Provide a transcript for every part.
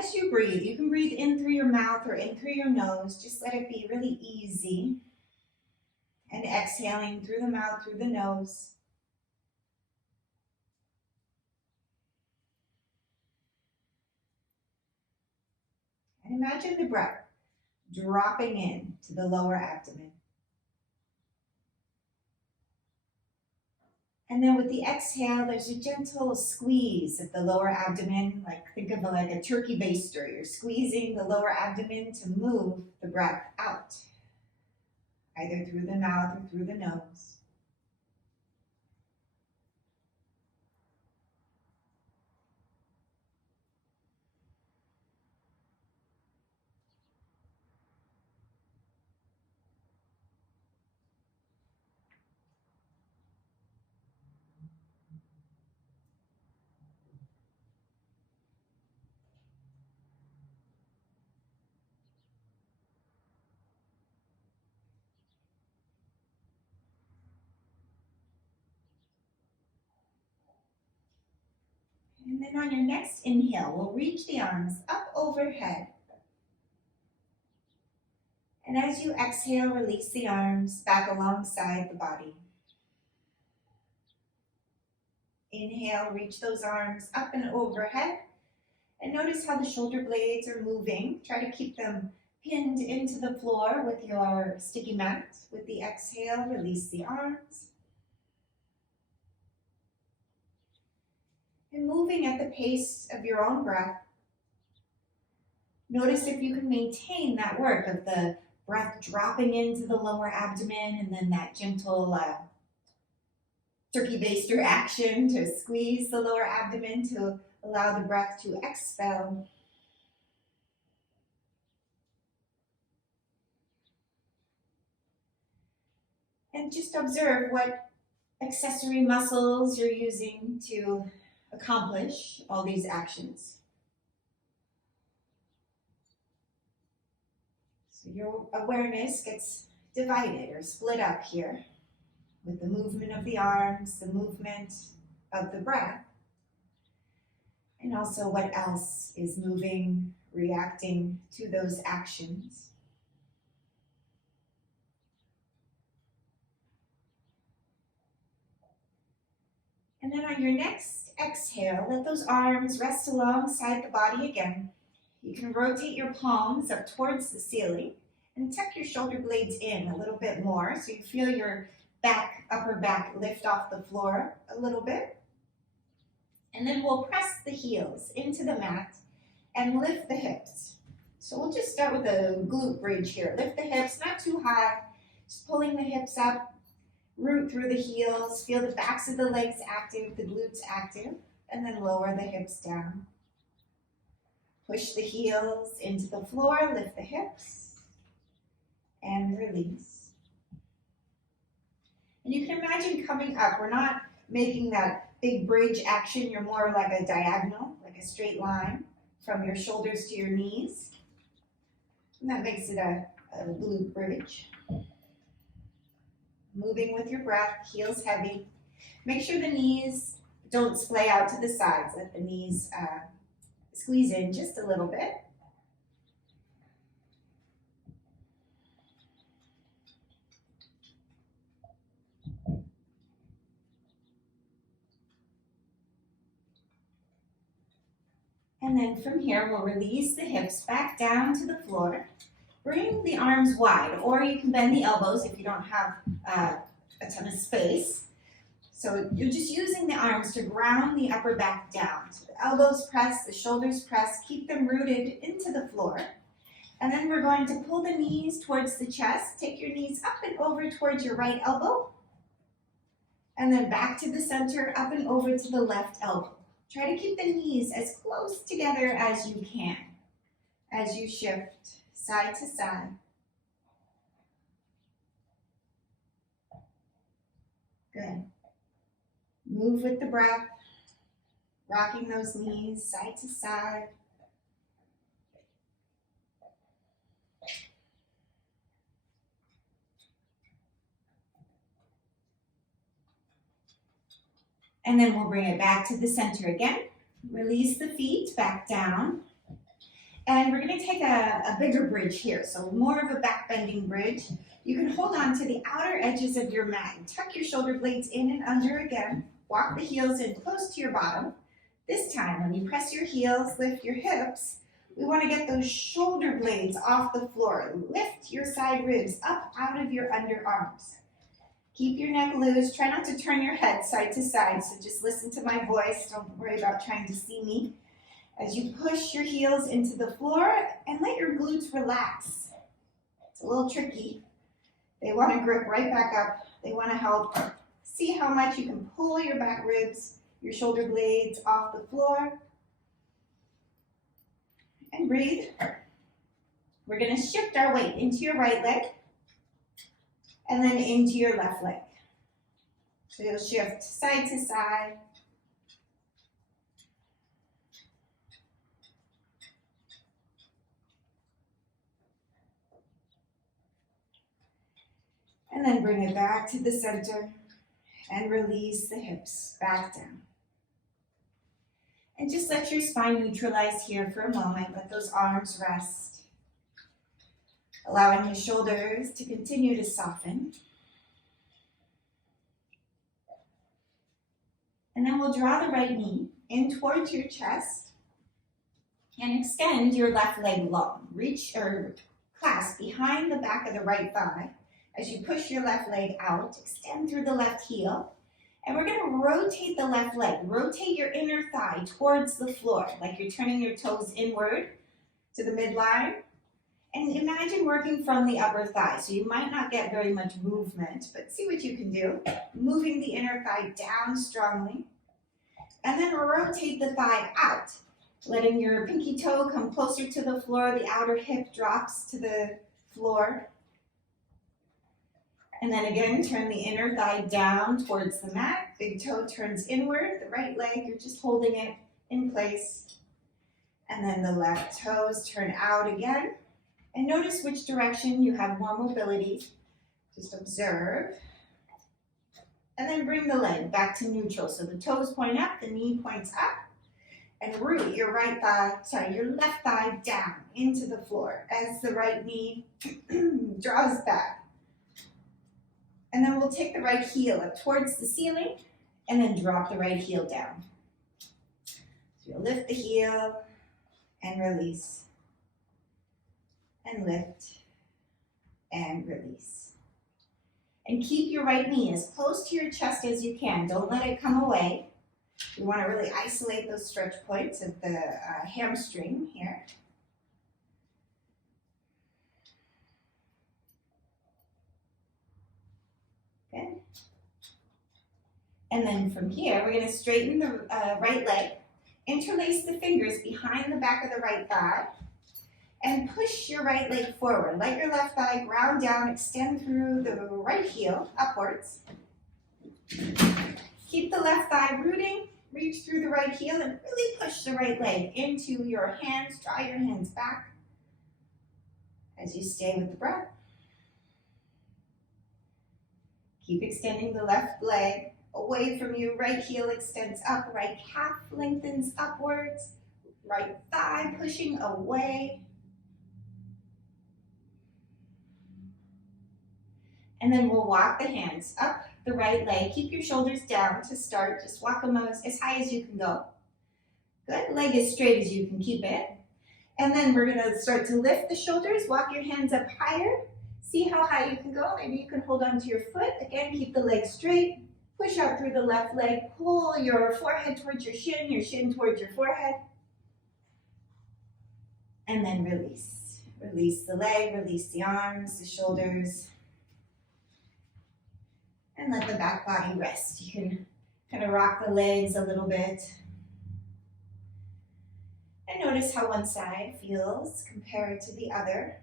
as you breathe, you can breathe in through your mouth or in through your nose. Just let it be really easy. And exhaling through the mouth, through the nose. And imagine the breath dropping in to the lower abdomen. And then with the exhale, there's a gentle squeeze of the lower abdomen, think of it like a turkey baster. You're squeezing the lower abdomen to move the breath out, either through the mouth or through the nose. And then on your next inhale, we'll reach the arms up overhead. And as you exhale, release the arms back alongside the body. Inhale, reach those arms up and overhead. And notice how the shoulder blades are moving. Try to keep them pinned into the floor with your sticky mat. With the exhale, release the arms. And moving at the pace of your own breath, notice if you can maintain that work of the breath dropping into the lower abdomen and then that gentle turkey baster action to squeeze the lower abdomen to allow the breath to expel. And just observe what accessory muscles you're using to accomplish all these actions. So your awareness gets divided or split up here with the movement of the arms, the movement of the breath, and also what else is moving, reacting to those actions. And then on your next exhale, let those arms rest alongside the body again. You can rotate your palms up towards the ceiling and tuck your shoulder blades in a little bit more so you feel your upper back lift off the floor a little bit. And then we'll press the heels into the mat and lift the hips. So we'll just start with the glute bridge here. Lift the hips, not too high, just pulling the hips up, root through the heels, feel the backs of the legs active, the glutes active, and then lower the hips down. Push the heels into the floor, lift the hips, and release. And you can imagine coming up. We're not making that big bridge action. You're more like a diagonal, like a straight line from your shoulders to your knees. And that makes it a glute bridge. Moving with your breath, heels heavy. Make sure the knees don't splay out to the sides. Let the knees squeeze in just a little bit. And then from here, we'll release the hips back down to the floor. Bring the arms wide, or you can bend the elbows if you don't have a ton of space. So you're just using the arms to ground the upper back down. So the elbows press, the shoulders press, keep them rooted into the floor. And then we're going to pull the knees towards the chest. Take your knees up and over towards your right elbow. And then back to the center, up and over to the left elbow. Try to keep the knees as close together as you can as you shift side to side. Good. Move with the breath, rocking those knees side to side. And then we'll bring it back to the center again. Release the feet back down. And we're going to take a bigger bridge here, so more of a back bending bridge. You can hold on to the outer edges of your mat and tuck your shoulder blades in and under again. Walk the heels in close to your bottom. This time, when you press your heels, lift your hips, we want to get those shoulder blades off the floor. Lift your side ribs up out of your underarms. Keep your neck loose. Try not to turn your head side to side, so just listen to my voice. Don't worry about trying to see me. As you push your heels into the floor and let your glutes relax. It's a little tricky. They want to grip right back up. They want to help. See how much you can pull your back ribs, your shoulder blades off the floor. And breathe. We're going to shift our weight into your right leg and then into your left leg. So you'll shift side to side. And then bring it back to the center and release the hips back down. And just let your spine neutralize here for a moment. Let those arms rest. Allowing your shoulders to continue to soften. And then we'll draw the right knee in towards your chest and extend your left leg long. Reach or clasp behind the back of the right thigh. As you push your left leg out, extend through the left heel. And we're going to rotate the left leg. Rotate your inner thigh towards the floor, like you're turning your toes inward to the midline. And imagine working from the upper thigh. So you might not get very much movement, but see what you can do. Moving the inner thigh down strongly. And then rotate the thigh out, letting your pinky toe come closer to the floor. The outer hip drops to the floor. And then again, turn the inner thigh down towards the mat. Big toe turns inward. The right leg, you're just holding it in place. And then the left toes turn out again. And notice which direction you have more mobility. Just observe. And then bring the leg back to neutral. So the toes point up, the knee points up. And root your your left thigh down into the floor as the right knee draws back. And then we'll take the right heel up towards the ceiling and then drop the right heel down. So you'll lift the heel and release. And lift and release. And keep your right knee as close to your chest as you can. Don't let it come away. You want to really isolate those stretch points of the hamstring here. Good. And then from here, we're going to straighten the right leg, interlace the fingers behind the back of the right thigh, and push your right leg forward. Let your left thigh ground down, extend through the right heel upwards. Keep the left thigh rooting, reach through the right heel, and really push the right leg into your hands. Draw your hands back as you stay with the breath. Keep extending the left leg away from you. Right heel extends up, right calf lengthens upwards, right thigh pushing away. And then we'll walk the hands up the right leg. Keep your shoulders down to start. Just walk them as high as you can go. Good. Leg as straight as you can keep it. And then we're going to start to lift the shoulders. Walk your hands up higher. See how high you can go. Maybe you can hold onto your foot. Again, keep the leg straight. Push out through the left leg. Pull your forehead towards your shin towards your forehead. And then release. Release the leg, release the arms, the shoulders. And let the back body rest. You can kind of rock the legs a little bit. And notice how one side feels compared to the other.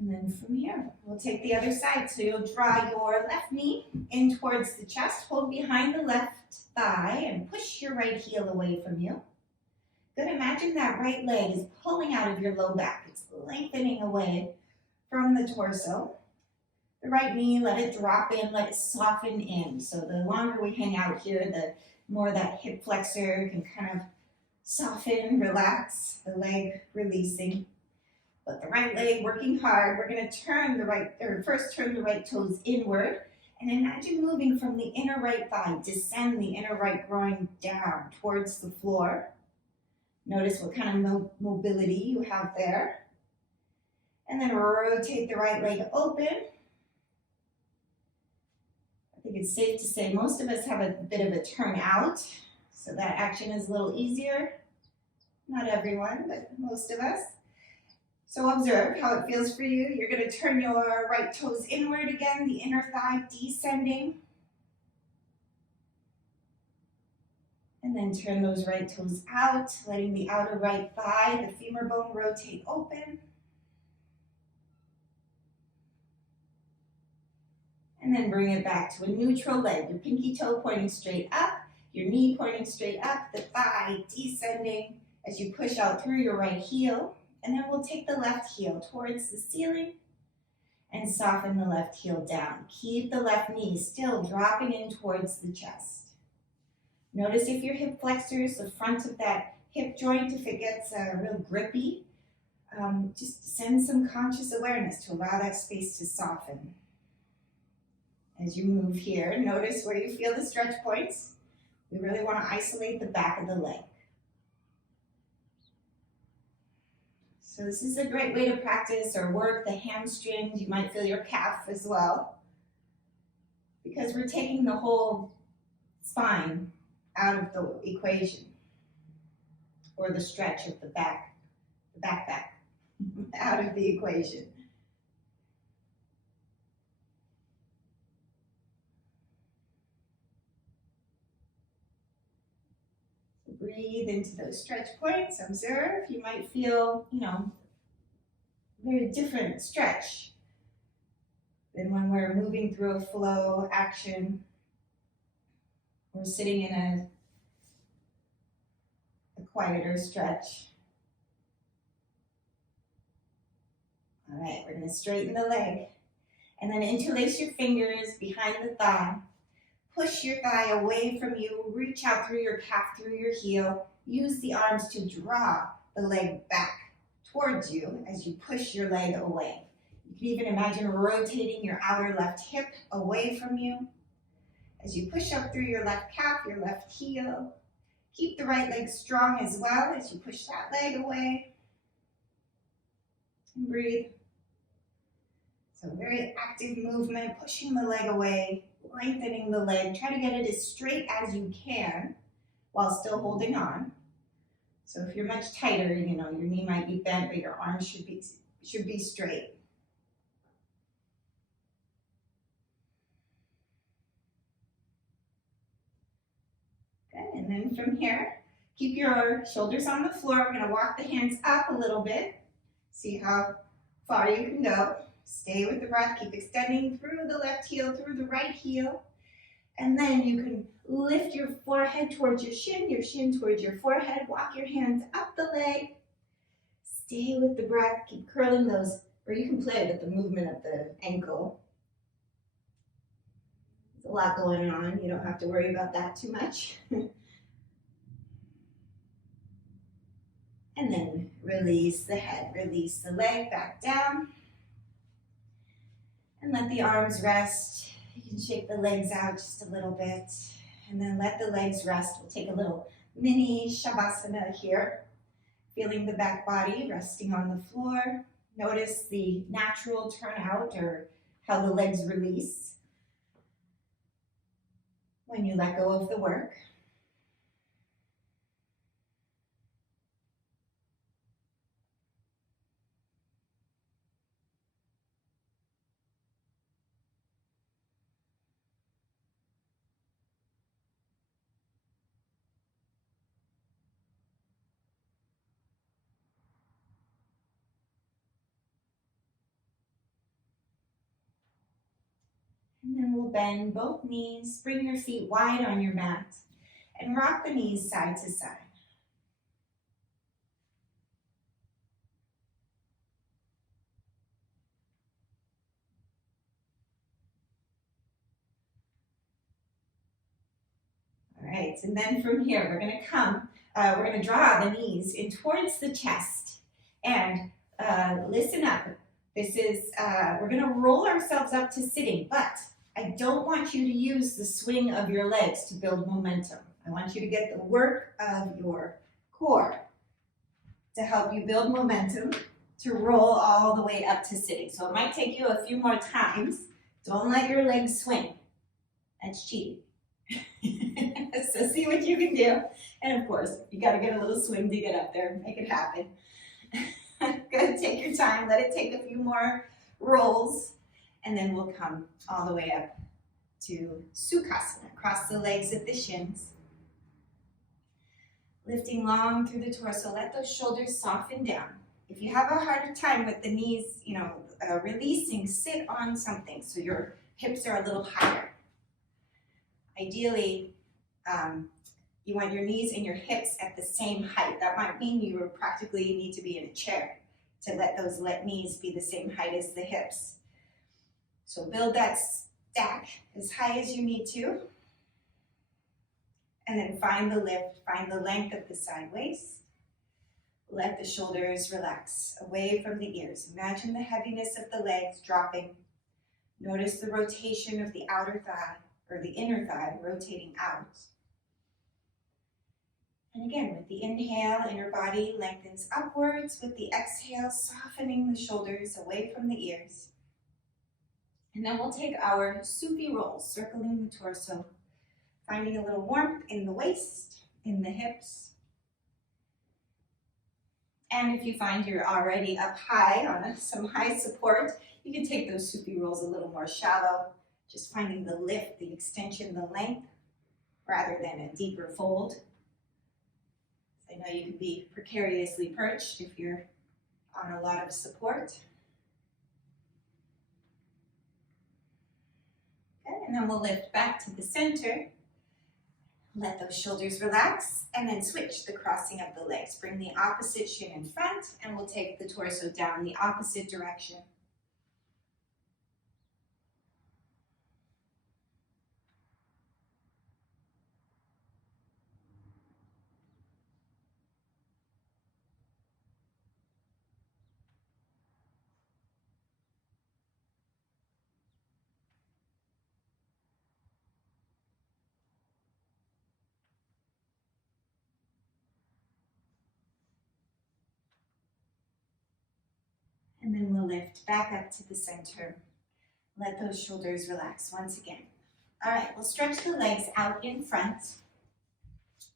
And then from here, we'll take the other side. So you'll draw your left knee in towards the chest, hold behind the left thigh, and push your right heel away from you. Good, imagine that right leg is pulling out of your low back. It's lengthening away from the torso. The right knee, let it drop in, let it soften in. So the longer we hang out here, the more of that hip flexor can kind of soften, relax, the leg releasing. But the right leg working hard. We're going to turn the right toes inward. And imagine moving from the inner right thigh, descend the inner right groin down towards the floor. Notice what kind of mobility you have there. And then rotate the right leg open. I think it's safe to say most of us have a bit of a turn out, so that action is a little easier. Not everyone, but most of us. So observe how it feels for you. You're going to turn your right toes inward again, the inner thigh descending. And then turn those right toes out, letting the outer right thigh, the femur bone, rotate open. And then bring it back to a neutral leg. Your pinky toe pointing straight up, your knee pointing straight up, the thigh descending as you push out through your right heel. And then we'll take the left heel towards the ceiling and soften the left heel down. Keep the left knee still dropping in towards the chest. Notice if your hip flexors, the front of that hip joint, if it gets real grippy, just send some conscious awareness to allow that space to soften. As you move here, notice where you feel the stretch points. We really want to isolate the back of the leg. So this is a great way to practice or work the hamstrings. You might feel your calf as well, because we're taking the whole spine out of the equation, or the stretch of the back out of the equation. Breathe into those stretch points. Observe. You might feel, very different stretch than when we're moving through a flow action or sitting in a quieter stretch. All right, we're going to straighten the leg and then interlace your fingers behind the thigh. Push your thigh away from you, reach out through your calf, through your heel. Use the arms to draw the leg back towards you as you push your leg away. You can even imagine rotating your outer left hip away from you. As you push up through your left calf, your left heel. Keep the right leg strong as well as you push that leg away. And breathe. So very active movement, pushing the leg away, lengthening the leg. Try to get it as straight as you can while still holding on. So if you're much tighter, your knee might be bent, but your arms should be straight. Good, and then from here, keep your shoulders on the floor. We're going to walk the hands up a little bit. See how far you can go. Stay with the breath, keep extending through the left heel, through the right heel. And then you can lift your forehead towards your shin towards your forehead. Walk your hands up the leg. Stay with the breath, keep curling those, or you can play with the movement of the ankle. There's a lot going on, you don't have to worry about that too much. And then release the head, release the leg back down. And let the arms rest. You can shake the legs out just a little bit. And then let the legs rest. We'll take a little mini Shavasana here. Feeling the back body resting on the floor. Notice the natural turnout or how the legs release when you let go of the work. And then we'll bend both knees, bring your feet wide on your mat, and rock the knees side to side. All right, legs. And then from here, we're going to draw the knees in towards the chest. And listen up. This is, we're going to roll ourselves up to sitting, but I don't want you to use the swing of your legs to build momentum. I want you to get the work of your core to help you build momentum to roll all the way up to sitting. So it might take you a few more times. Don't let your legs swing. That's cheating. So see what you can do. And of course, you got to get a little swing to get up there. Make it happen. Good, take your time. Let it take a few more rolls. And then we'll come all the way up to Sukhasana. Cross the legs at the shins. Lifting long through the torso. Let those shoulders soften down. If you have a harder time with the knees, releasing, sit on something so your hips are a little higher. Ideally, you want your knees and your hips at the same height. That might mean you practically need to be in a chair to let those knees be the same height as the hips. So build that stack as high as you need to. And then find the lift, find the length of the side waist. Let the shoulders relax away from the ears. Imagine the heaviness of the legs dropping. Notice the rotation of the outer thigh or the inner thigh rotating out. And again, with the inhale, inner body lengthens upwards. With the exhale, softening the shoulders away from the ears. And then we'll take our Sufi rolls, circling the torso, finding a little warmth in the waist, in the hips. And if you find you're already up high on some high support, you can take those Sufi rolls a little more shallow, just finding the lift, the extension, the length, rather than a deeper fold. I know you can be precariously perched if you're on a lot of support. Okay, and then we'll lift back to the center. Let those shoulders relax, and then switch the crossing of the legs. Bring the opposite shin in front, and we'll take the torso down the opposite direction. And then we'll lift back up to the center. Let those shoulders relax once again. All right, we'll stretch the legs out in front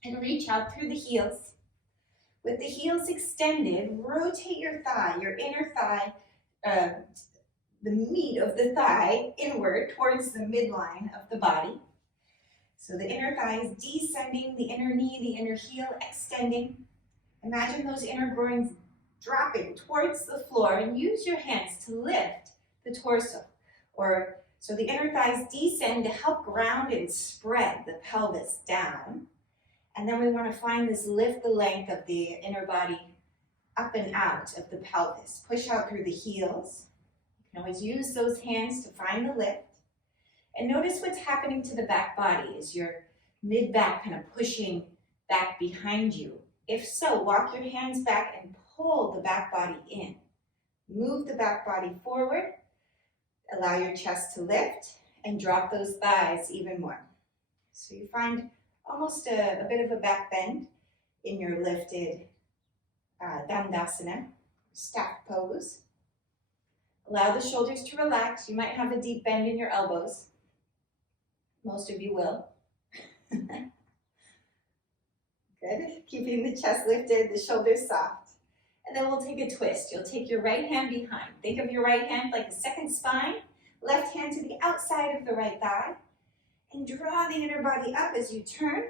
and reach out through the heels. With the heels extended, rotate your thigh, your inner thigh, the meat of the thigh inward towards the midline of the body. So the inner thigh is descending, the inner knee, the inner heel extending. Imagine those inner groins dropping towards the floor, and use your hands to lift the torso. So the inner thighs descend to help ground and spread the pelvis down. And then we want to find this lift the length of the inner body up and out of the pelvis. Push out through the heels. You can always use those hands to find the lift. And notice what's happening to the back body. Is your mid-back kind of pushing back behind you? If so, walk your hands back and pull the back body in. Move the back body forward. Allow your chest to lift and drop those thighs even more. So you find almost a bit of a back bend in your lifted Dandasana, staff pose. Allow the shoulders to relax. You might have a deep bend in your elbows. Most of you will. Good. Keeping the chest lifted, the shoulders soft. And then we'll take a twist. You'll take your right hand behind. Think of your right hand like a second spine. Left hand to the outside of the right thigh. And draw the inner body up as you turn.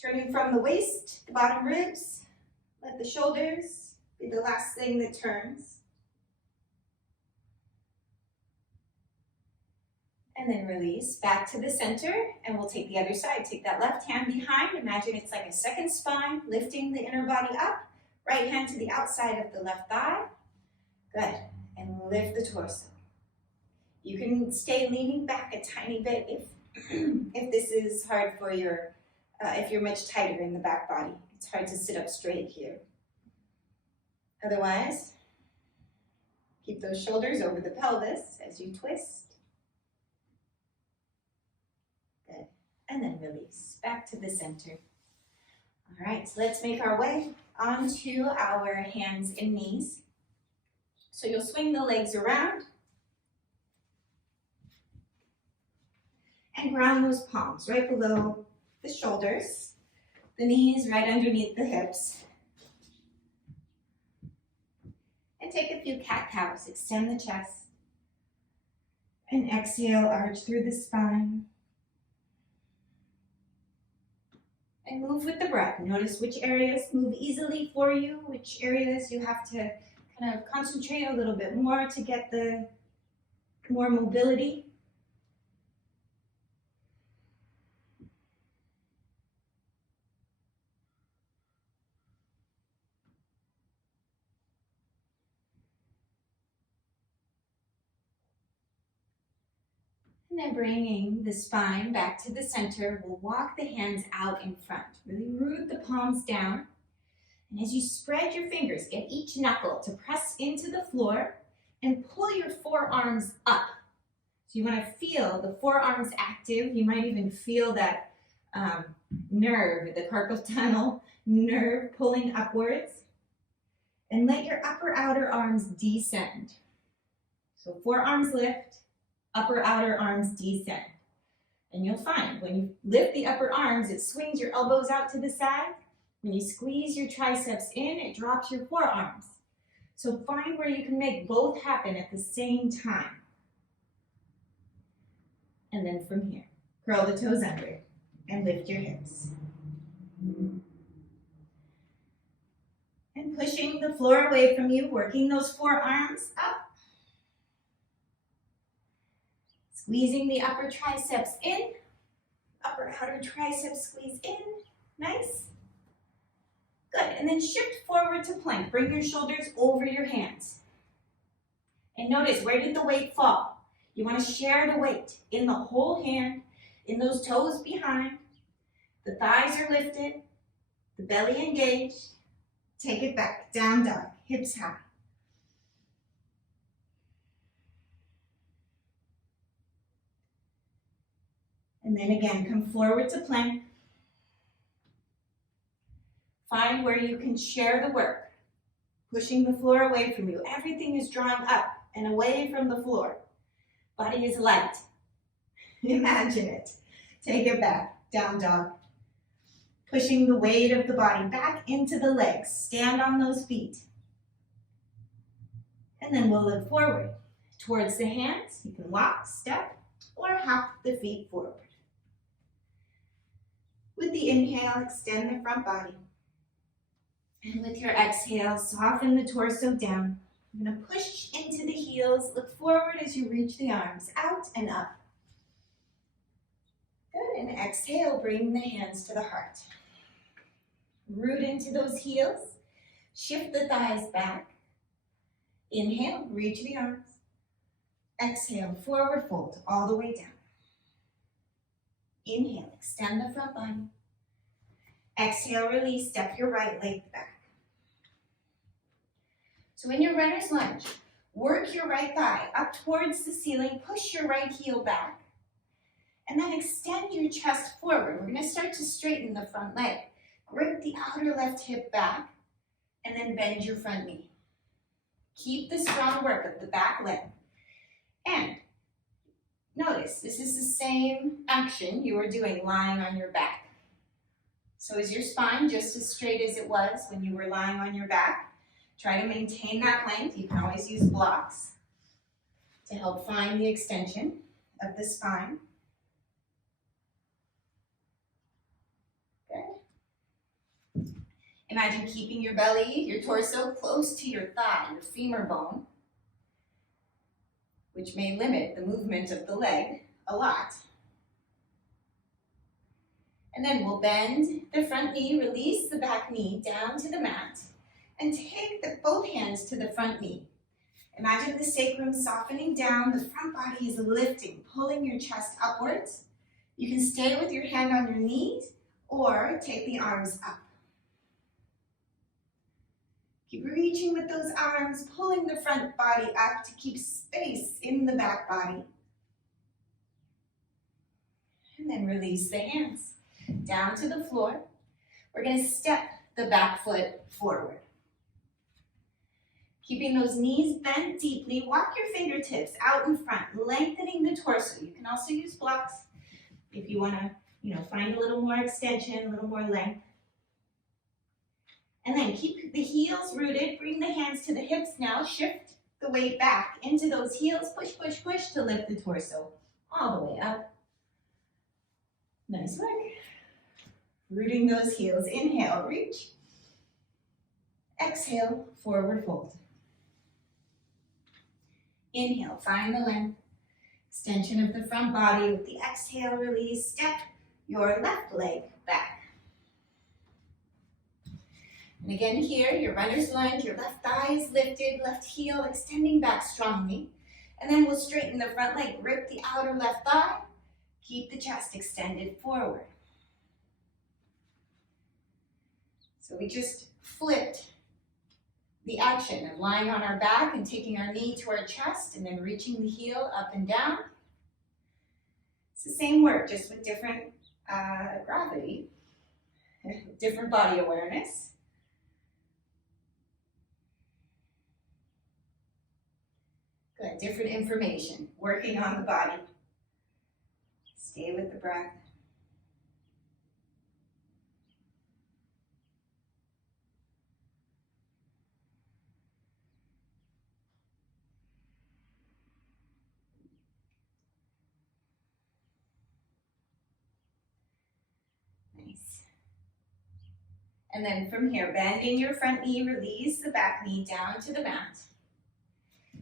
Turning from the waist, the bottom ribs. Let the shoulders be the last thing that turns. And then release back to the center, and we'll take the other side. Take that left hand behind. Imagine it's like a second spine, lifting the inner body up. Right hand to the outside of the left thigh. Good. And lift the torso. You can stay leaning back a tiny bit if if this is hard for if you're much tighter in the back body. It's hard to sit up straight here. Otherwise, keep those shoulders over the pelvis as you twist. Good. And then release back to the center. All right, so let's make our way onto our hands and knees. So you'll swing the legs around and ground those palms right below the shoulders, the knees right underneath the hips. And take a few cat-cows. Extend the chest. And exhale, arch through the spine. And move with the breath. Notice which areas move easily for you, which areas you have to kind of concentrate a little bit more to get the more mobility. And then bringing the spine back to the center, we'll walk the hands out in front. Really root the palms down. And as you spread your fingers, get each knuckle to press into the floor and pull your forearms up. So you want to feel the forearms active. You might even feel that nerve, the carpal tunnel nerve pulling upwards. And let your upper outer arms descend. So forearms lift. Upper outer arms descend. And you'll find when you lift the upper arms, it swings your elbows out to the side. When you squeeze your triceps in, it drops your forearms. So find where you can make both happen at the same time. And then from here, curl the toes under and lift your hips. And pushing the floor away from you, working those forearms up. Squeezing the upper triceps in, upper outer triceps squeeze in, nice. Good, and then shift forward to plank. Bring your shoulders over your hands. And notice, where did the weight fall? You want to share the weight in the whole hand, in those toes behind. The thighs are lifted, the belly engaged. Take it back, down dog, hips high. And then again, come forward to plank. Find where you can share the work, pushing the floor away from you. Everything is drawing up and away from the floor. Body is light. Imagine it. Take it back, down dog. Pushing the weight of the body back into the legs. Stand on those feet. And then we'll look forward towards the hands. You can walk, step, or hop the feet forward. With the inhale, extend the front body. And with your exhale, soften the torso down. You're going to push into the heels. Look forward as you reach the arms out and up. Good, and exhale, bring the hands to the heart. Root into those heels. Shift the thighs back. Inhale, reach the arms. Exhale, forward fold all the way down. Inhale, extend the front body. Exhale, release, step your right leg back. So in your runner's lunge, work your right thigh up towards the ceiling, push your right heel back, and then extend your chest forward. We're going to start to straighten the front leg. Grip the outer left hip back, and then bend your front knee. Keep the strong work of the back leg. And notice, this is the same action you were doing lying on your back. So is your spine just as straight as it was when you were lying on your back? Try to maintain that length. You can always use blocks to help find the extension of the spine. Good. Imagine keeping your belly, your torso close to your thigh, your femur bone, which may limit the movement of the leg a lot. And then we'll bend the front knee, release the back knee down to the mat, and take both hands to the front knee. Imagine the sacrum softening down, the front body is lifting, pulling your chest upwards. You can stay with your hand on your knees or take the arms up. Keep reaching with those arms, pulling the front body up to keep space in the back body. And then release the hands down to the floor. We're going to step the back foot forward. Keeping those knees bent deeply, walk your fingertips out in front, lengthening the torso. You can also use blocks if you want to, find a little more extension, a little more length. And then keep the heels rooted. Bring the hands to the hips now. Shift the weight back into those heels. Push, push, push to lift the torso all the way up. Nice work. Rooting those heels. Inhale, reach. Exhale, forward fold. Inhale, find the length. Extension of the front body. With the exhale, release. Step your left leg back. And again here, your runner's lunge, your left thigh is lifted, left heel extending back strongly. And then we'll straighten the front leg, grip the outer left thigh, keep the chest extended forward. So we just flipped the action of lying on our back and taking our knee to our chest and then reaching the heel up and down. It's the same work, just with different gravity, different body awareness. Good, different information, working on the body. Stay with the breath. Nice. And then from here, bending your front knee, release the back knee down to the mat.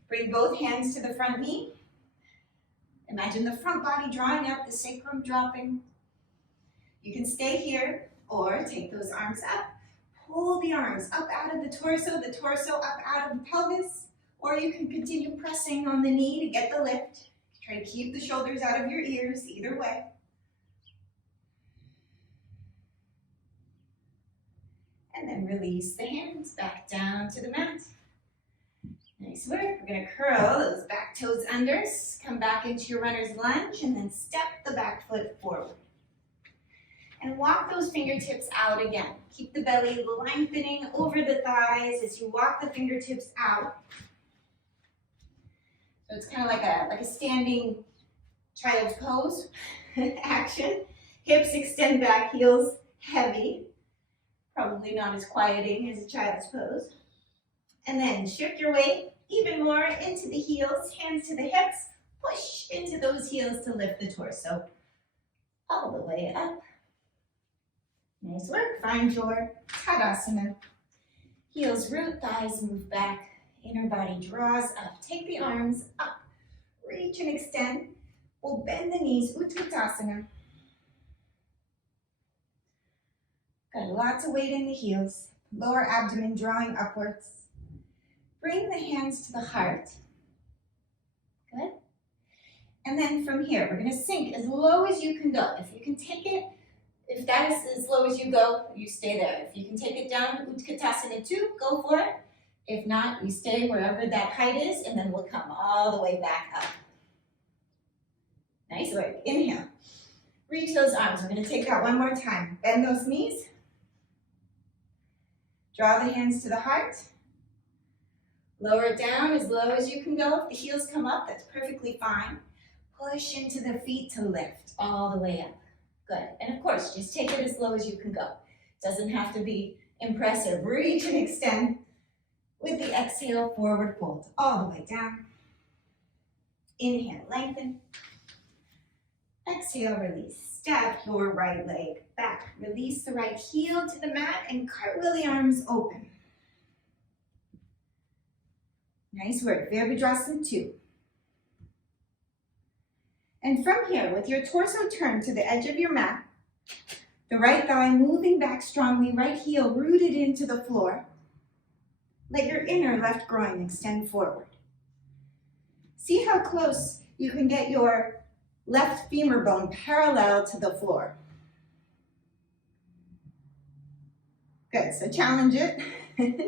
Bring both hands to the front knee. Imagine the front body drawing up, the sacrum dropping. You can stay here or take those arms up. Pull the arms up out of the torso up out of the pelvis, or you can continue pressing on the knee to get the lift. Try to keep the shoulders out of your ears, either way. And then release the hands back down to the mat. Nice work. We're going to curl those back toes under, come back into your runner's lunge, and then step the back foot forward. And walk those fingertips out again. Keep the belly lengthening over the thighs as you walk the fingertips out. So it's kind of like a standing child's pose action. Hips extend back, heels heavy. Probably not as quieting as a child's pose. And then shift your weight even more into the heels, hands to the hips. Push into those heels to lift the torso all the way up. Nice work. Find your Tadasana. Heels root, thighs move back. Inner body draws up. Take the arms up. Reach and extend. We'll bend the knees, Utkatasana. Got lots of weight in the heels. Lower abdomen drawing upwards. Bring the hands to the heart. Good. And then from here, we're going to sink as low as you can go. If you can take it, if that is as low as you go, you stay there. If you can take it down, Utkatasana 2, go for it. If not, you stay wherever that height is, and then we'll come all the way back up. Nice work. Inhale. Reach those arms. We're going to take that one more time. Bend those knees. Draw the hands to the heart. Lower it down as low as you can go. If the heels come up, that's perfectly fine. Push into the feet to lift all the way up. Good. And of course, just take it as low as you can go. Doesn't have to be impressive. Reach and extend with the exhale, forward fold all the way down. Inhale, lengthen. Exhale, release. Step your right leg back. Release the right heel to the mat and cartwheel the arms open. Nice work. Virabhadrasana 2. And from here, with your torso turned to the edge of your mat, the right thigh moving back strongly, right heel rooted into the floor. Let your inner left groin extend forward. See how close you can get your left femur bone parallel to the floor. Good, so challenge it.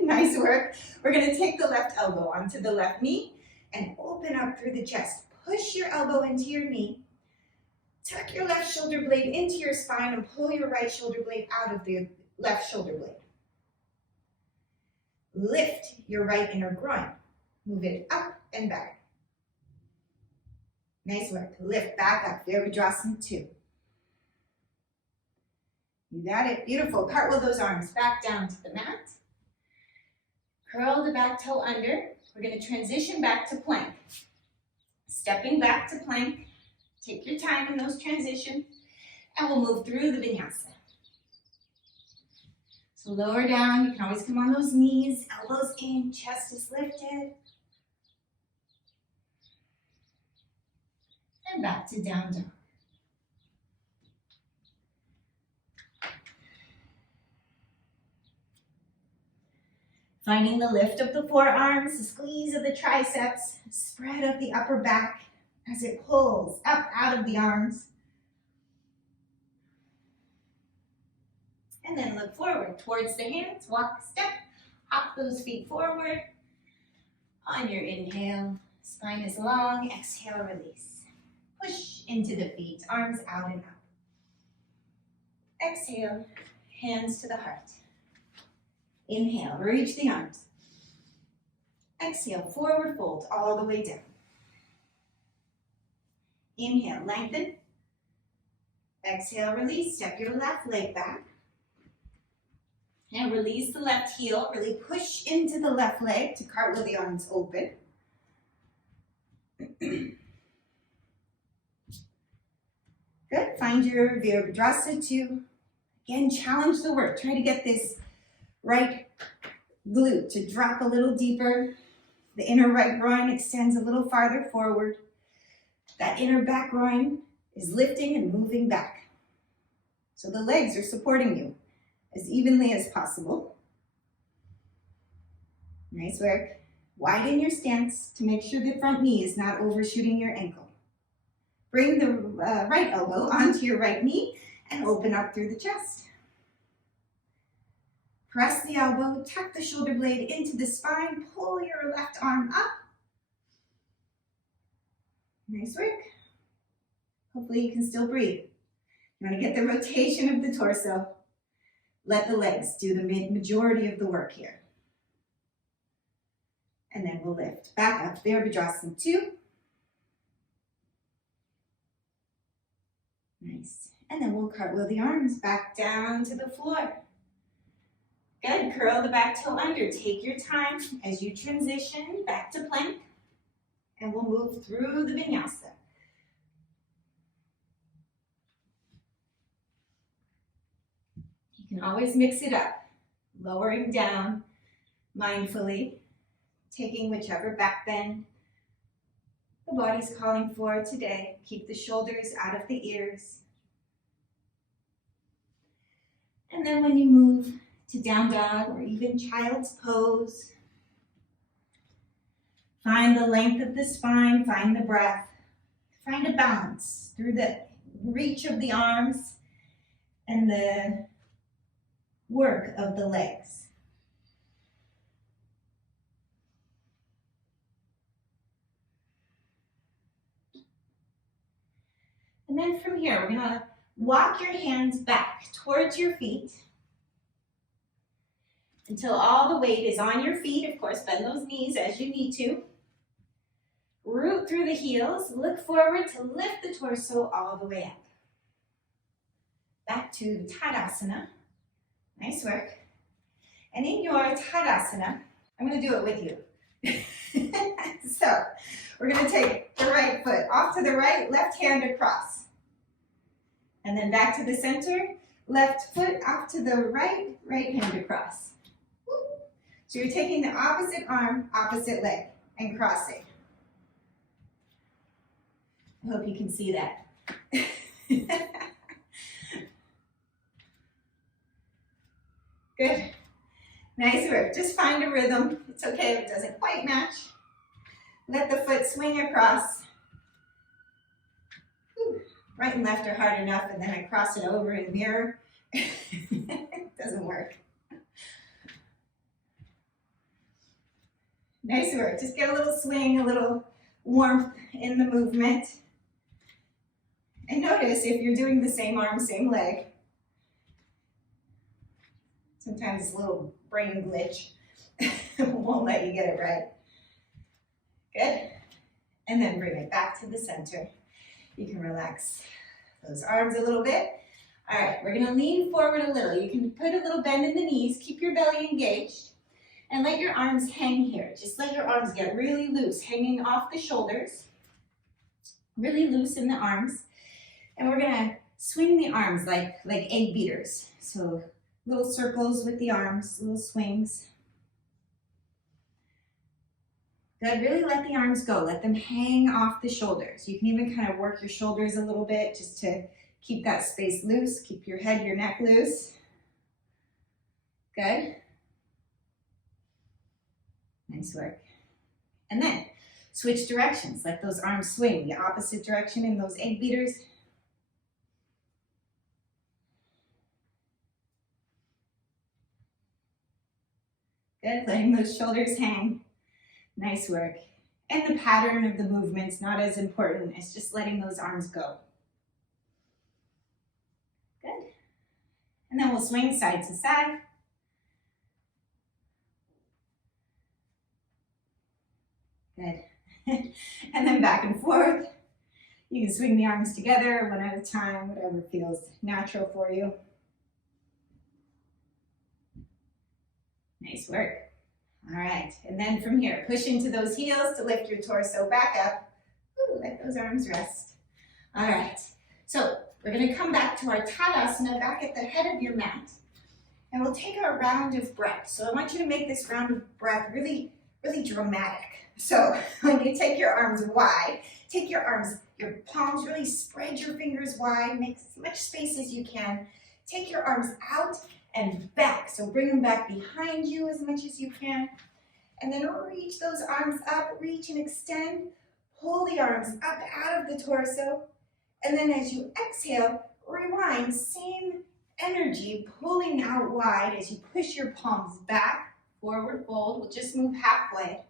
Nice work. We're gonna take the left elbow onto the left knee and open up through the chest. Push your elbow into your knee. Tuck your left shoulder blade into your spine and pull your right shoulder blade out of the left shoulder blade. Lift your right inner groin. Move it up and back. Nice work. Lift back up. Virabhadrasana 2. You got it. Beautiful. Cartwheel those arms back down to the mat. Curl the back toe under. We're going to transition back to plank. Stepping back to plank. Take your time in those transitions, and we'll move through the vinyasa. So lower down. You can always come on those knees, elbows in, chest is lifted. And back to down dog. Finding the lift of the forearms, the squeeze of the triceps, spread of the upper back as it pulls up out of the arms. And then look forward towards the hands, walk a step, hop those feet forward. On your inhale, spine is long, exhale, release. Push into the feet, arms out and up. Exhale, hands to the heart. Inhale, reach the arms. Exhale, forward fold all the way down. Inhale, lengthen. Exhale, release. Step your left leg back. And release the left heel. Really push into the left leg to cartwheel the arms open. Good. Find your Virabhadrasana 2. Again, challenge the work. Try to get this right glute to drop a little deeper. The inner right groin extends a little farther forward. That inner back groin is lifting and moving back. So the legs are supporting you as evenly as possible. Nice work. Widen your stance to make sure the front knee is not overshooting your ankle. Bring the right elbow onto your right knee and open up through the chest. Press the elbow, tuck the shoulder blade into the spine, pull your left arm up. Nice work. Hopefully you can still breathe. You want to get the rotation of the torso. Let the legs do the majority of the work here. And then we'll lift back up, Virabhadrasana 2. Nice. And then we'll cartwheel the arms back down to the floor. Good, curl the back toe under. Take your time as you transition back to plank. And we'll move through the vinyasa. You can always mix it up. Lowering down mindfully. Taking whichever back bend the body's calling for today. Keep the shoulders out of the ears. And then when you move to down dog or even child's pose, find the length of the spine, find the breath, find a balance through the reach of the arms and the work of the legs. And then from here, we're gonna walk your hands back towards your feet until all the weight is on your feet. Of course, bend those knees as you need to. Root through the heels, look forward to lift the torso all the way up. Back to Tadasana. Nice work. And in your Tadasana, I'm gonna do it with you. So, we're gonna take the right foot off to the right, left hand across. And then back to the center, left foot off to the right, right hand across. So you're taking the opposite arm, opposite leg, and crossing. I hope you can see that. Good. Nice work. Just find a rhythm. It's okay if it doesn't quite match. Let the foot swing across. right and left are hard enough, and then I cross it over and mirror. It doesn't work. Nice work. Just get a little swing, a little warmth in the movement. And notice if you're doing the same arm, same leg. Sometimes it's a little brain glitch. Won't let you get it right. Good. And then bring it back to the center. You can relax those arms a little bit. All right, we're gonna lean forward a little. You can put a little bend in the knees, keep your belly engaged, and let your arms hang here. Just let your arms get really loose, hanging off the shoulders. Really loose in the arms. And we're gonna swing the arms like egg beaters. So little circles with the arms, little swings. Good, really let the arms go. Let them hang off the shoulders. You can even kind of work your shoulders a little bit just to keep that space loose. Keep your head, your neck loose. Good. Nice work. And then switch directions. Let those arms swing the opposite direction in those egg beaters. Good, letting those shoulders hang. Nice work. And the pattern of the movement's not as important as just letting those arms go. Good. And then we'll swing side to side. Good. And then back and forth. You can swing the arms together one at a time, whatever feels natural for you. Nice work. All right, and then from here, push into those heels to lift your torso back up. Ooh, let those arms rest. All right, so we're gonna come back to our Tadasana back at the head of your mat. And we'll take our round of breath. So I want you to make this round of breath really, really dramatic. So when you take your arms wide, take your arms, your palms, really spread your fingers wide, make as much space as you can. Take your arms out and back. So bring them back behind you as much as you can. And then reach those arms up, reach and extend. Pull the arms up out of the torso. And then as you exhale, rewind, same energy, pulling out wide as you push your palms back, forward fold. We'll just move halfway.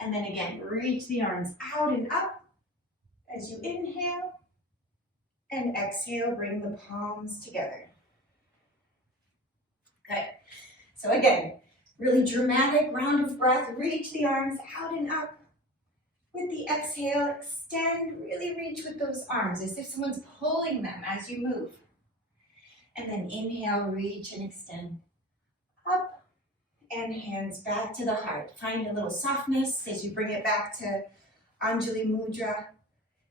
And then again, reach the arms out and up as you inhale. And exhale, bring the palms together. Good. So again, really dramatic round of breath. Reach the arms out and up. With the exhale, extend, really reach with those arms as if someone's pulling them as you move. And then inhale, reach and extend. Up and hands back to the heart. Find a little softness as you bring it back to Anjali Mudra.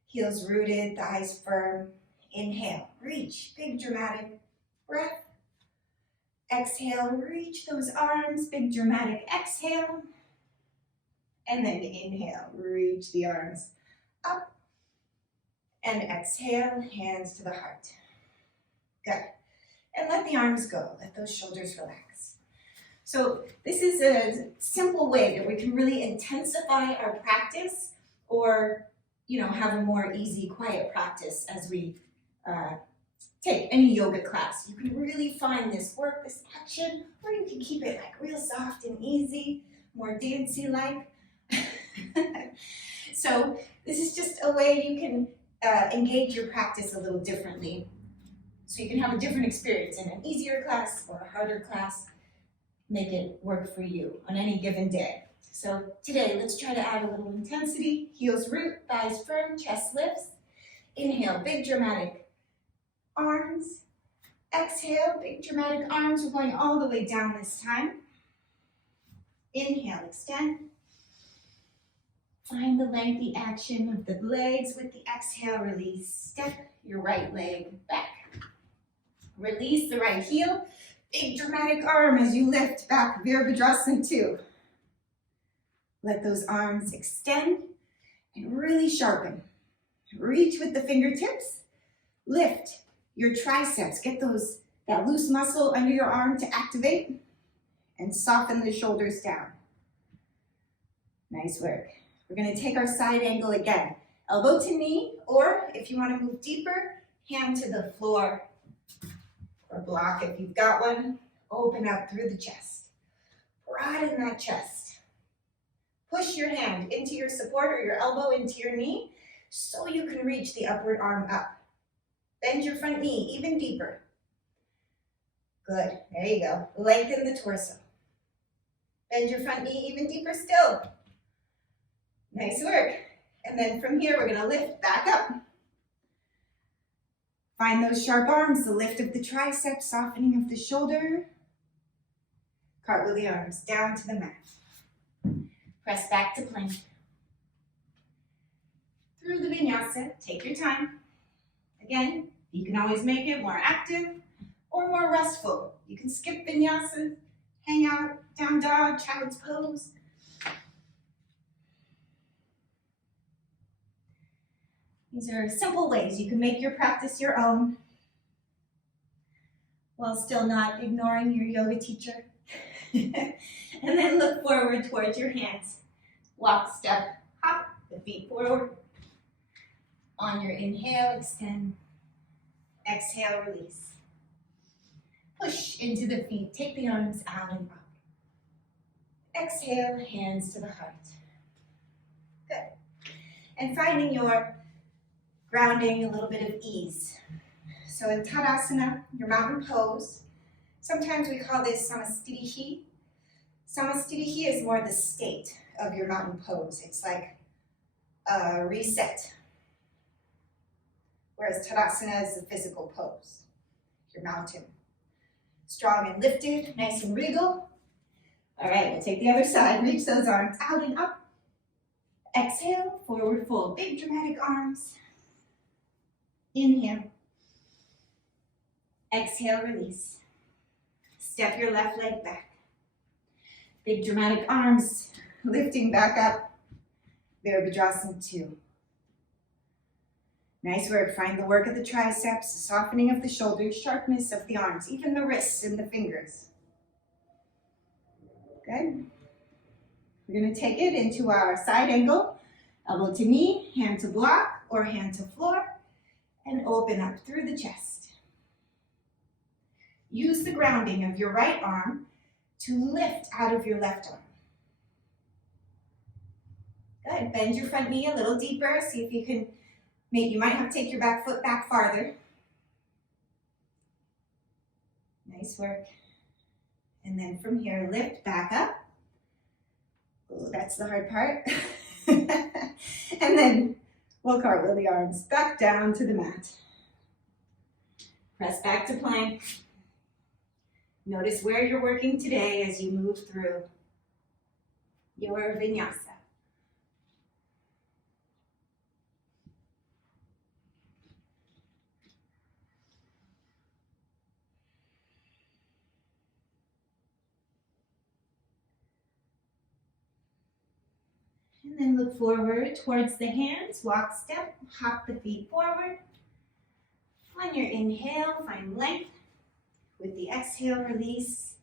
Heels rooted, thighs firm. Inhale, reach, big dramatic breath. Exhale, reach those arms, big dramatic exhale. And then inhale, reach the arms up. And exhale, hands to the heart. Good. And let the arms go, let those shoulders relax. So this is a simple way that we can really intensify our practice or, have a more easy, quiet practice as we take any yoga class. You can really find this work, this action, or you can keep it like real soft and easy, more dancey-like. So this is just a way you can engage your practice a little differently. So you can have a different experience in an easier class or a harder class. Make it work for you on any given day. So today, let's try to add a little intensity. Heels root, thighs firm, chest lifts. Inhale, big dramatic arms. Exhale, big dramatic arms. We're going all the way down this time. Inhale, extend. Find the lengthy action of the legs with the exhale. Release. Step your right leg back. Release the right heel. Big dramatic arm as you lift back, Virabhadrasana 2. Let those arms extend and really sharpen. Reach with the fingertips. Lift your triceps. Get that loose muscle under your arm to activate and soften the shoulders down. Nice work. We're going to take our side angle again Elbow to knee, or if you want to move deeper, hand to the floor or block if you've got one. Open up through the chest. Broaden that chest. Push your hand into your support or your elbow into your knee so you can reach the upward arm up. Bend your front knee even deeper. Good, there you go. Lengthen the torso. Bend your front knee even deeper still. Nice work. And then from here, we're gonna lift back up. Find those sharp arms, the lift of the triceps, softening of the shoulder. Cartwheel the arms down to the mat. Press back to plank. Through the vinyasa, take your time. Again, you can always make it more active or more restful. You can skip vinyasa, hang out, down dog, child's pose. These are simple ways you can make your practice your own while still not ignoring your yoga teacher. And then look forward towards your hands. Walk, step, hop, the feet forward. On your inhale, extend. Exhale, release. Push into the feet. Take the arms out and up. Exhale, hands to the heart. Good. And finding your grounding, a little bit of ease. So in Tadasana, your mountain pose, sometimes we call this Samastitihi. Samastitihi is more the state of your mountain pose. It's like a reset. Whereas Tadasana is the physical pose, your mountain. Strong and lifted, nice and regal. All right, we'll take the other side. Reach those arms out and up. Exhale, forward fold. Big dramatic arms. Inhale. Exhale, release. Step your left leg back. Big dramatic arms, lifting back up. Virabhadrasana 2. Nice work. Find the work of the triceps, the softening of the shoulders, sharpness of the arms, even the wrists and the fingers. Good. We're going to take it into our side angle, elbow to knee, hand to block or hand to floor, and open up through the chest. Use the grounding of your right arm to lift out of your left arm. Good. Bend your front knee a little deeper. See if you can, maybe you might have to take your back foot back farther. Nice work. And then from here, lift back up. Ooh, that's the hard part. And then we'll cartwheel the arms back down to the mat. Press back to plank. Notice where you're working today as you move through your vinyasa. And then look forward towards the hands. Walk, step, hop the feet forward. On your inhale, find length. With the exhale, release.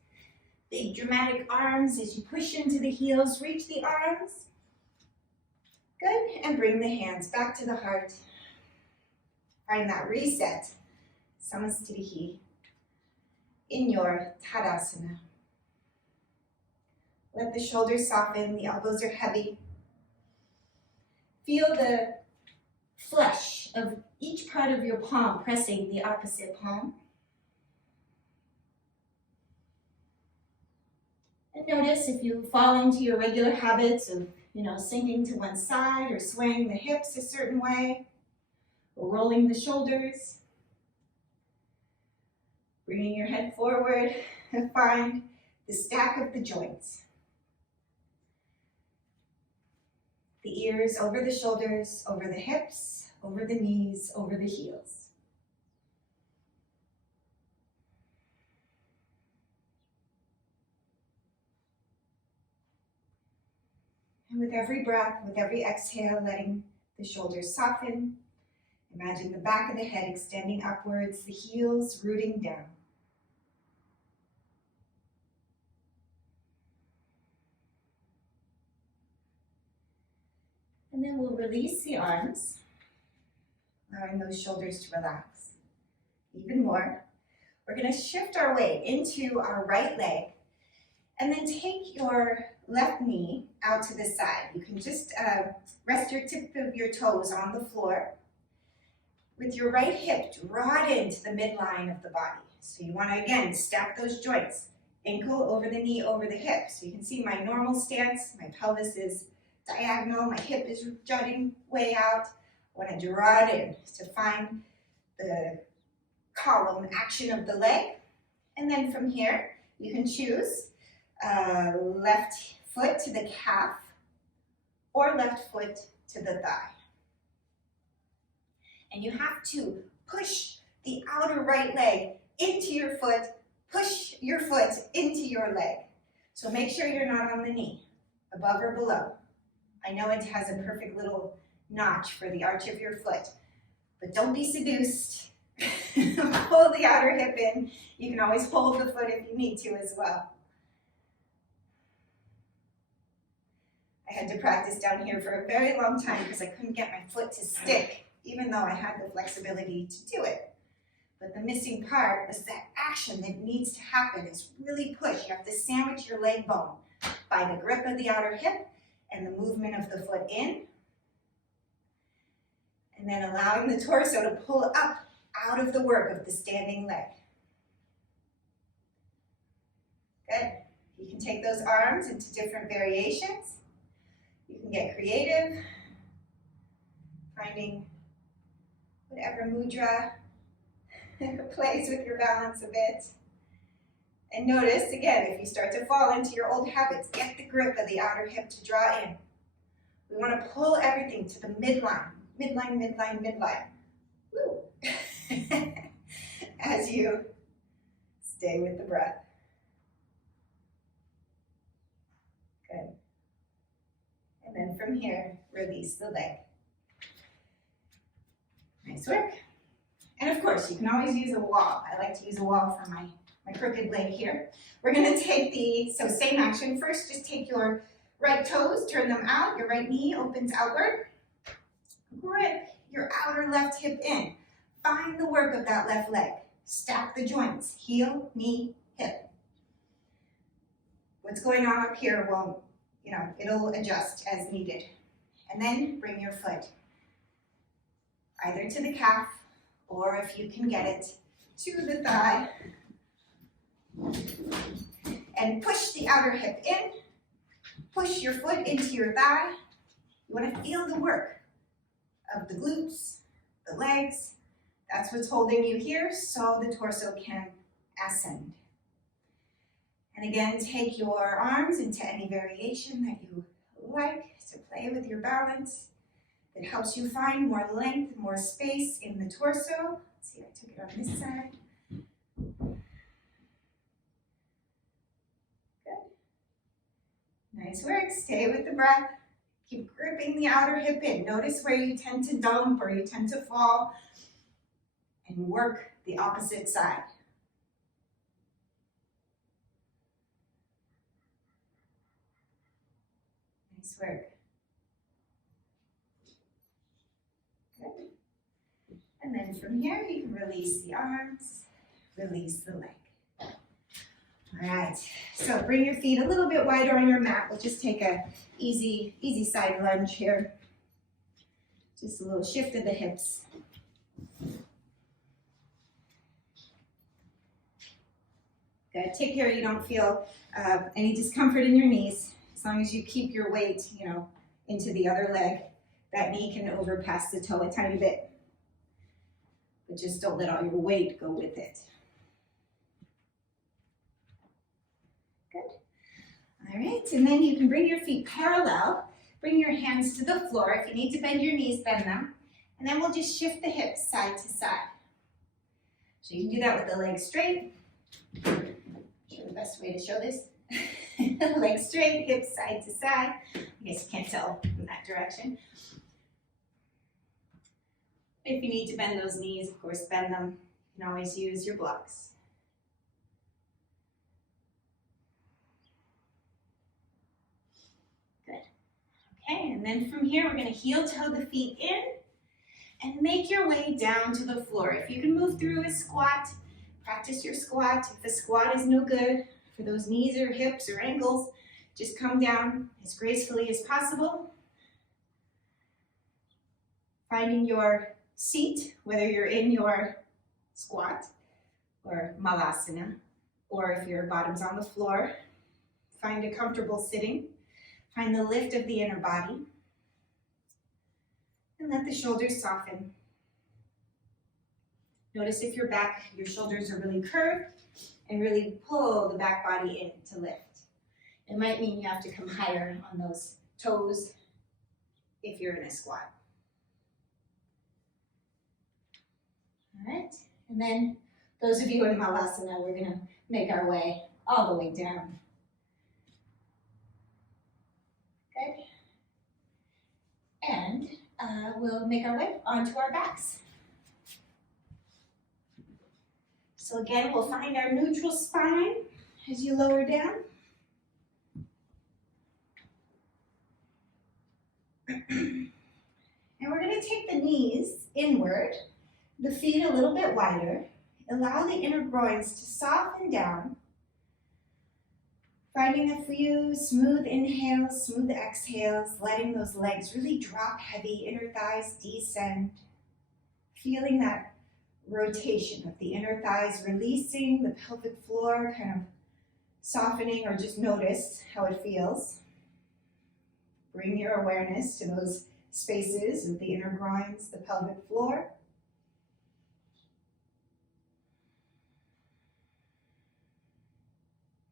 Big dramatic arms as you push into the heels. Reach the arms. Good. And bring the hands back to the heart. Find that reset. Samastitihi in your Tadasana. Let the shoulders soften. The elbows are heavy. Feel the flesh of each part of your palm pressing the opposite palm. And notice if you fall into your regular habits of, sinking to one side or swaying the hips a certain way, or rolling the shoulders, bringing your head forward and find the stack of the joints. The ears over the shoulders, over the hips, over the knees, over the heels. And with every breath, with every exhale, letting the shoulders soften. Imagine the back of the head extending upwards, the heels rooting down. And then we'll release release the arms, allowing those shoulders to relax even more. We're going to shift our weight into our right leg and then take your left knee out to the side. You can just rest your tip of your toes on the floor. With your right hip, draw it into the midline of the body. So you want to, again, stack those joints. Ankle over the knee, over the hip. So you can see my normal stance. My pelvis is diagonal. My hip is jutting way out. I want to draw it in to find the column action of the leg. And then from here, you can choose left foot to the calf or left foot to the thigh. And you have to push the outer right leg into your foot, push your foot into your leg. So make sure you're not on the knee, above or below. I know it has a perfect little notch for the arch of your foot, but don't be seduced. Pull the outer hip in. You can always hold the foot if you need to as well. I had to practice down here for a very long time because I couldn't get my foot to stick, even though I had the flexibility to do it. But the missing part is that action that needs to happen is really push. You have to sandwich your leg bone by the grip of the outer hip and the movement of the foot in. And then allowing the torso to pull up out of the work of the standing leg. Good. You can take those arms into different variations. You can get creative, finding whatever mudra plays with your balance a bit. And notice, again, if you start to fall into your old habits, get the grip of the outer hip to draw in. We want to pull everything to the midline, midline, midline, midline. Woo. As you stay with the breath. Good. And then from here, release the leg. Nice work. And of course, you can always use a wall. I like to use a wall for my crooked leg here. We're going to take so same action. First, just take your right toes, turn them out. Your right knee opens outward. Grip your outer left hip in. Find the work of that left leg. Stack the joints, heel, knee, hip. What's going on up here won't, it'll adjust as needed. And then bring your foot either to the calf, or if you can get it, to the thigh. And push the outer hip in. Push your foot into your thigh. You want to feel the work of the glutes, the legs. That's what's holding you here, so the torso can ascend. And again, take your arms into any variation that you like to play with your balance. It helps you find more length, more space in the torso. Let's see, I took it on this side. Good. Nice work. Stay with the breath. Keep gripping the outer hip in. Notice where you tend to dump or you tend to fall. And work the opposite side. Nice work. Good. And then from here, you can release the arms, release the leg. All right, so bring your feet a little bit wider on your mat. We'll just take a easy side lunge here. Just a little shift of the hips. Good. Take care you don't feel any discomfort in your knees. As long as you keep your weight, into the other leg. That knee can overpass the toe a tiny bit. But just don't let all your weight go with it. Good. All right, and then you can bring your feet parallel. Bring your hands to the floor. If you need to bend your knees, bend them. And then we'll just shift the hips side to side. So you can do that with the legs straight. The best way to show this. Legs straight, hips side to side. I guess you can't tell in that direction. If you need to bend those knees, of course, bend them. You can always use your blocks. Good. Okay, and then from here, we're gonna heel toe the feet in and make your way down to the floor. If you can move through a squat, practice your squat. If the squat is no good for those knees or hips or ankles, just come down as gracefully as possible. Finding your seat, whether you're in your squat or malasana, or if your bottom's on the floor, find a comfortable sitting. Find the lift of the inner body. And let the shoulders soften. Notice if your shoulders are really curved, and really pull the back body in to lift. It might mean you have to come higher on those toes if you're in a squat. All right, and then those of you in Malasana, we're gonna make our way all the way down. Good. And we'll make our way onto our backs. So again, we'll find our neutral spine as you lower down. And we're going to take the knees inward, the feet a little bit wider. Allow the inner groins to soften down. Finding a few smooth inhales, smooth exhales, letting those legs really drop heavy, inner thighs descend. Feeling that rotation of the inner thighs releasing, the pelvic floor kind of softening, or just notice how it feels. Bring your awareness to those spaces of the inner groins, the pelvic floor.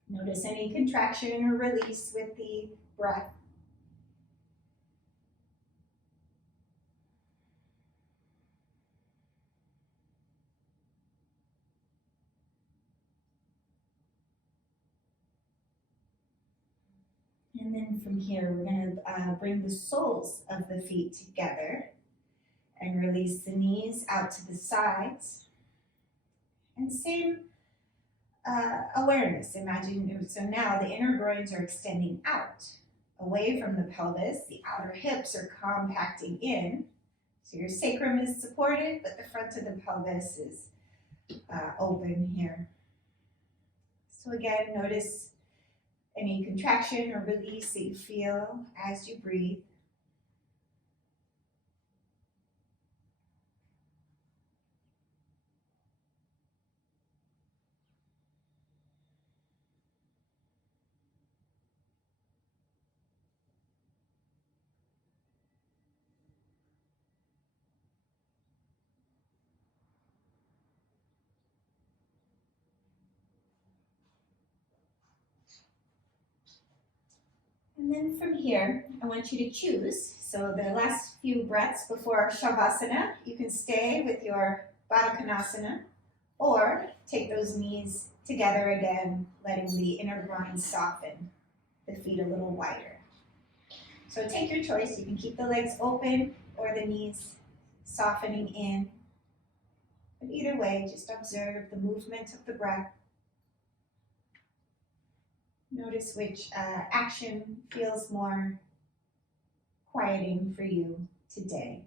Notice any contraction or release with the breath. And then from here, we're going to bring the soles of the feet together and release the knees out to the sides. And same awareness. Imagine, so now the inner groins are extending out, away from the pelvis. The outer hips are compacting in. So your sacrum is supported, but the front of the pelvis is open here. So again, notice any contraction or release that you feel as you breathe. And then from here, I want you to choose. So the last few breaths before Shavasana, you can stay with your Baddha Konasana, or take those knees together again, letting the inner groins soften, the feet a little wider. So take your choice. You can keep the legs open or the knees softening in. But either way, just observe the movement of the breath. Notice which action feels more quieting for you today.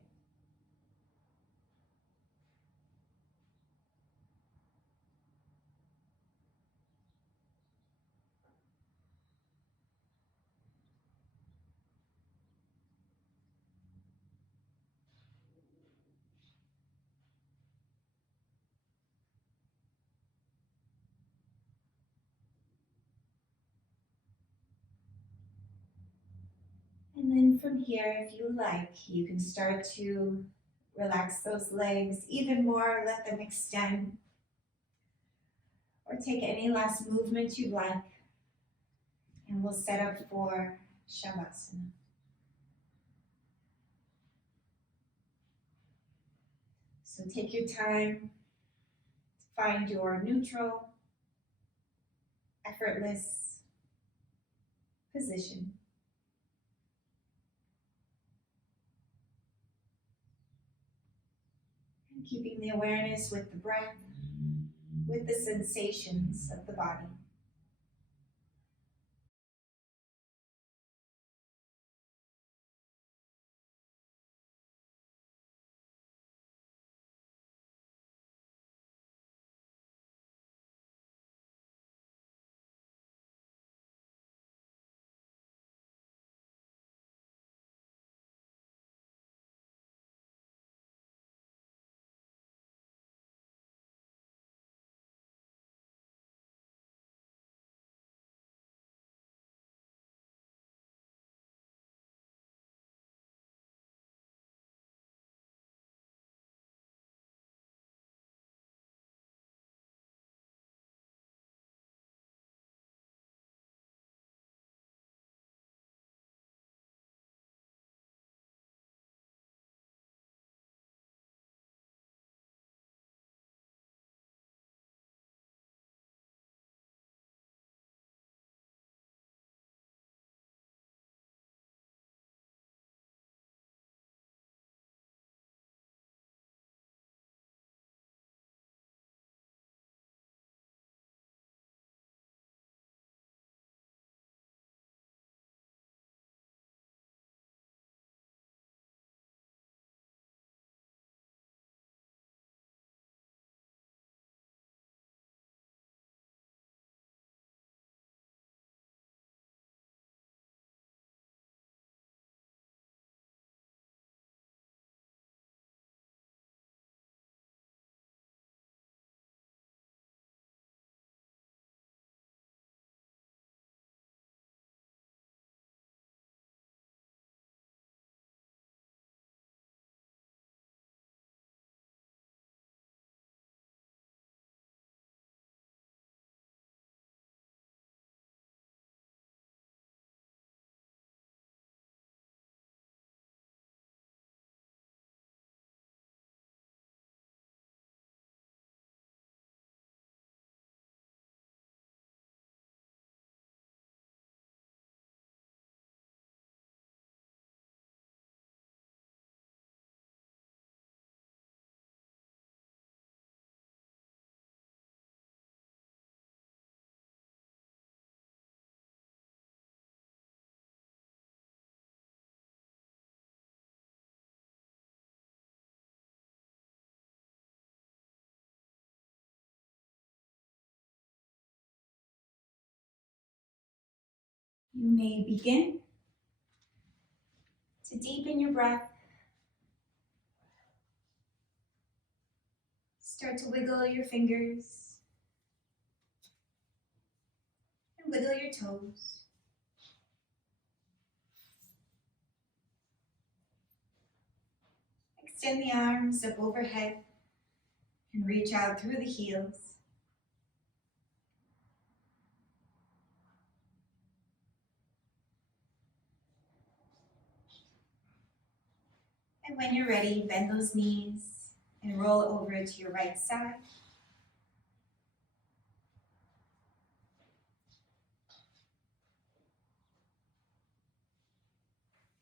And then from here, if you like, you can start to relax those legs even more, let them extend. Or take any last movement you'd like. And we'll set up for Shavasana. So take your time to find your neutral, effortless position. And keeping the awareness with the breath, with the sensations of the body. You may begin to deepen your breath. Start to wiggle your fingers and wiggle your toes. Extend the arms up overhead and reach out through the heels. And when you're ready, bend those knees and roll over to your right side.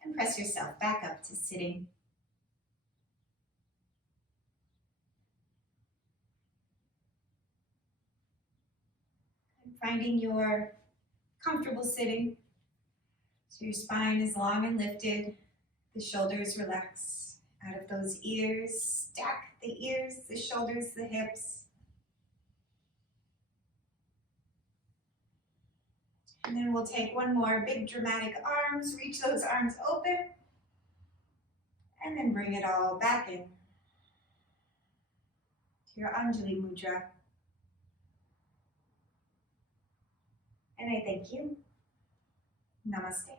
And press yourself back up to sitting. And finding your comfortable sitting. So your spine is long and lifted, the shoulders relax out of those ears. Stack the ears, the shoulders, the hips. And then we'll take one more big dramatic arms, reach those arms open, and then bring it all back in to your Anjali Mudra. And I thank you. Namaste.